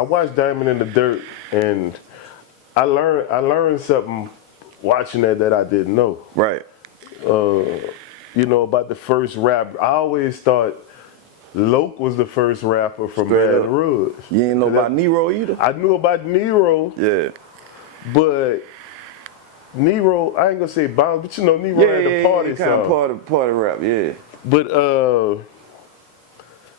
I watched Diamond in the Dirt, and I learned something watching that I didn't know. Right. You know, about the first rap. I always thought Loke was the first rapper from Straight Baton up. Rouge. You ain't know about Nero either? I knew about Nero, Yeah. but Nero, I ain't gonna say bounce, but you know, Nero had the party kind song. of party rap, yeah. But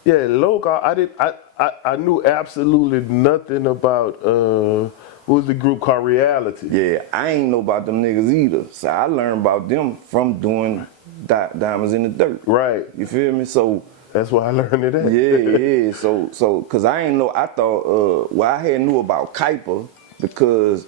yeah, Loke, I knew absolutely nothing about what was the group called Reality. Yeah, I ain't know about them niggas either. So I learned about them from doing Diamonds in the Dirt. Right. You feel me? So That's why I learned it at. yeah. So cause I ain't know, I thought well, I had knew about Kuiper because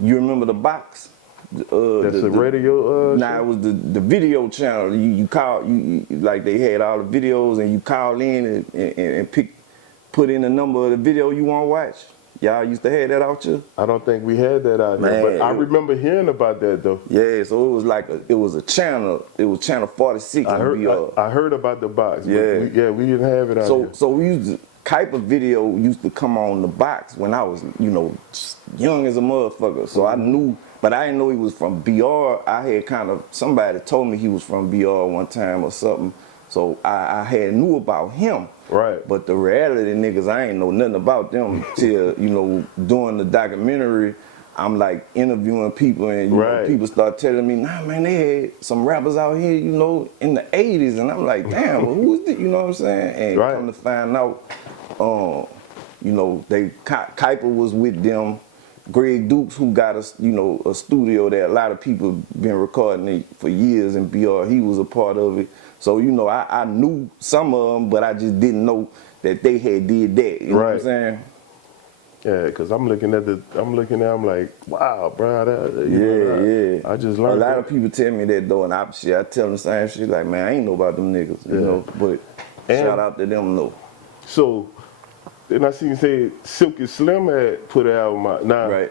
you remember the box? That's the radio Nah, it was the video channel. You call you like they had all the videos and you call in and put in the number of the video you want to watch. Y'all used to have that out here? I don't think we had that out here, but I remember hearing about that though. Yeah, so it was like it was a channel. It was channel 46. I heard about the box. Yeah, but we didn't have it out here. So we used to, Kuiper video used to come on the box when I was, you know, young as a motherfucker. So I knew, but I didn't know he was from BR. I had kind of, somebody told me he was from BR one time or something. So I had knew about him. Right. But the reality niggas, I ain't know nothing about them till, you know, doing the documentary, I'm like interviewing people and you know, people start telling me, nah man, they had some rappers out here, you know, in the 80s. And I'm like, damn, well, who is this? You know what I'm saying? And come to find out, you know, Kuiper was with them. Greg Dukes, who got a studio that a lot of people been recording it for years in BR, he was a part of it. So, you know, I knew some of them, but I just didn't know that they had did that. You know what I'm saying? Yeah, because I'm I'm like, wow, bro. Yeah. I just learned. A lot of people tell me that though, and I tell them the same shit. Like, man, I ain't know about them niggas, you know. But shout out to them though. So, then I see you say Silky Slim had put an album out. Now,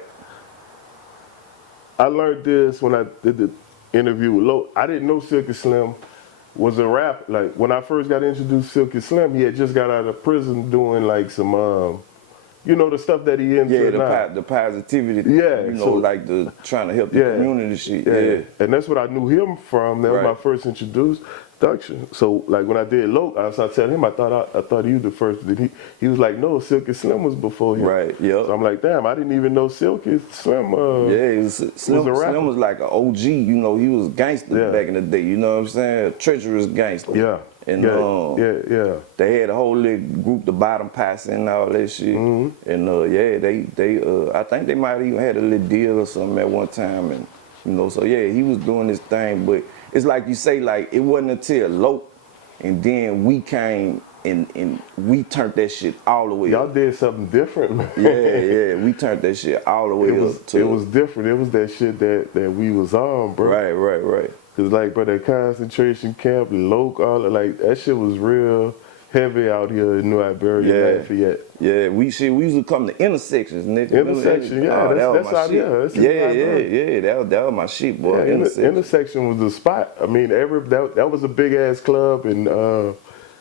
I learned this when I did the interview with Lo. I didn't know Silky Slim was a rapper. Like, when I first got introduced to Silky Slim, he had just got out of prison doing like some, you know, the stuff that he into now. The positivity. Yeah. You know, like the trying to help the community shit. Yeah. And that's what I knew him from. That was my first introduction. So, like, when I did Loke, I started telling him I thought he was the first. He was like, no, Silky Slim was before him. Right, yeah. So I'm like, damn, I didn't even know Silky Slim Slim was a rapper. Slim was like an OG, you know, he was gangster back in the day, you know what I'm saying? A treacherous gangster. Yeah. And they had a whole little group, the Bottom Posse and all that shit. And they I think they might have even had a little deal or something at one time, and you know, so yeah, he was doing his thing, but it's like you say, like, it wasn't until Loke, and then we came and we turned that shit all the way up. Y'all did something different, man. Yeah, we turned that shit all the way up. It was different. It was that shit that we was on, bro. Right. Cause like, bro, that concentration camp, Loke, all like that shit was real heavy out here in New Iberia, Lafayette. Yeah, we used to come to intersections, nigga. Intersection, that's my shit. That was my shit, boy. Intersection was the spot. I mean, that was a big ass club, and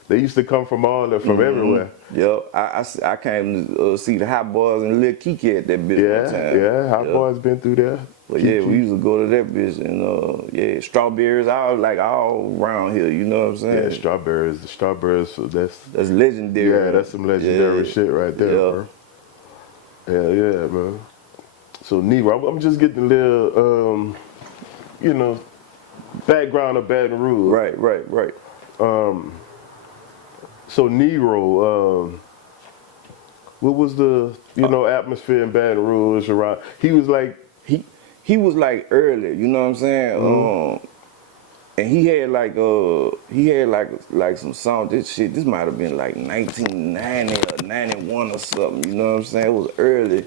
they used to come from everywhere. Yep, I came to see the Hot Boys and Lil Kiki at that bitch one time. Yeah, Hot Boys been through there. But yeah, we used to go to that bitch and strawberries all around here, you know what I'm saying? Yeah, strawberries, so that's legendary. Yeah, that's some legendary shit right there, bro. Yeah, man. So Nero, I'm just getting a little you know, background of Baton Rouge. Right. So Nero, what was the atmosphere in Baton Rouge around? He was like early, you know what I'm saying? And he had like some songs. This might have been like 1990 or 91 or something, you know what I'm saying? It was early.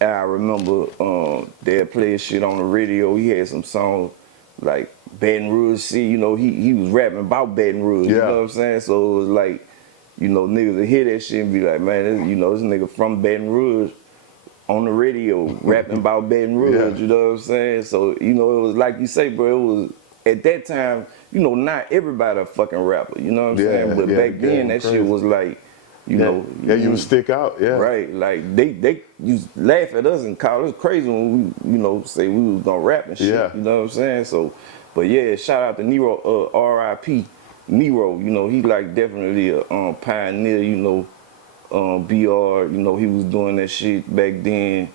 And I remember they'd play shit on the radio. He had some songs like Baton Rouge. See, you know, he was rapping about Baton Rouge, you know what I'm saying? So it was like, you know, niggas would hear that shit and be like, man, this nigga from Baton Rouge on the radio rapping about Baton Rouge, you know what I'm saying? So, you know, it was like you say, bro, it was, at that time, you know, not everybody a fucking rapper, you know what I'm saying? But back then, that shit was like, You know, yeah, you would stick out, yeah. Right, like they used to laugh at us and call us crazy when we, you know, say we was gonna rap and shit. Yeah. You know what I'm saying? So, but yeah, shout out to Nero, R.I.P. Nero. You know, he like definitely a pioneer. You know, BR. You know, he was doing that shit back then.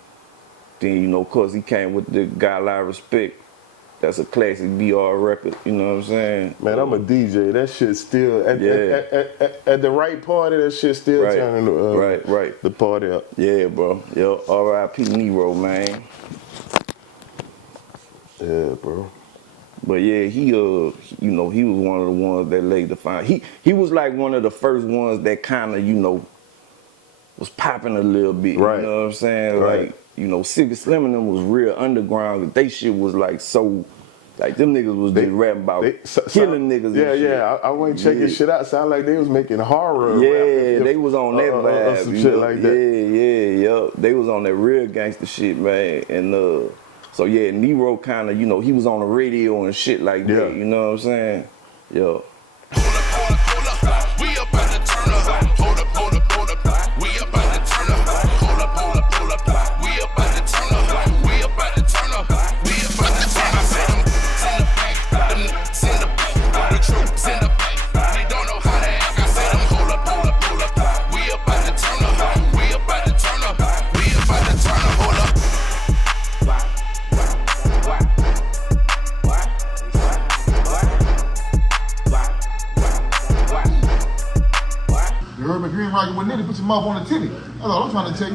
Then you know, cause he came with the Got a Lot of Respect. That's a classic BR record, you know what I'm saying? Man, I'm a DJ. That shit still at the right party. That shit still turning the party up. Yeah, bro. Yo, R.I.P. Nero, man. Yeah, bro. But yeah, he you know, he was one of the ones that laid the foundation. He was like one of the first ones that kind of, you know, was popping a little bit. Right. You know what I'm saying? Right. Like, you know, Silky Slim and them was real underground. They shit was like so, like them niggas was just rapping about killing niggas. Yeah, and shit. I went checking shit out. Sound like they was making horror. Yeah, rap they was on that vibe. Some shit like that. Yeah. They was on that real gangster shit, man. And so yeah, Nero kind of, you know, he was on the radio and shit like that. You know what I'm saying? Yeah. We about to turn up. Hold up. We about to turn up. Hold up. We about to turn up. We about to turn up. We about to turn up. Send the bank. Send the bank. The troops in the bank. They don't know how to act. I said them hold up. We about to turn up. We about to turn up. We about to turn up. Hold up. You heard me, Green Rocket wasn't in it, put your mouth on the titty. That's all I'm trying to tell you.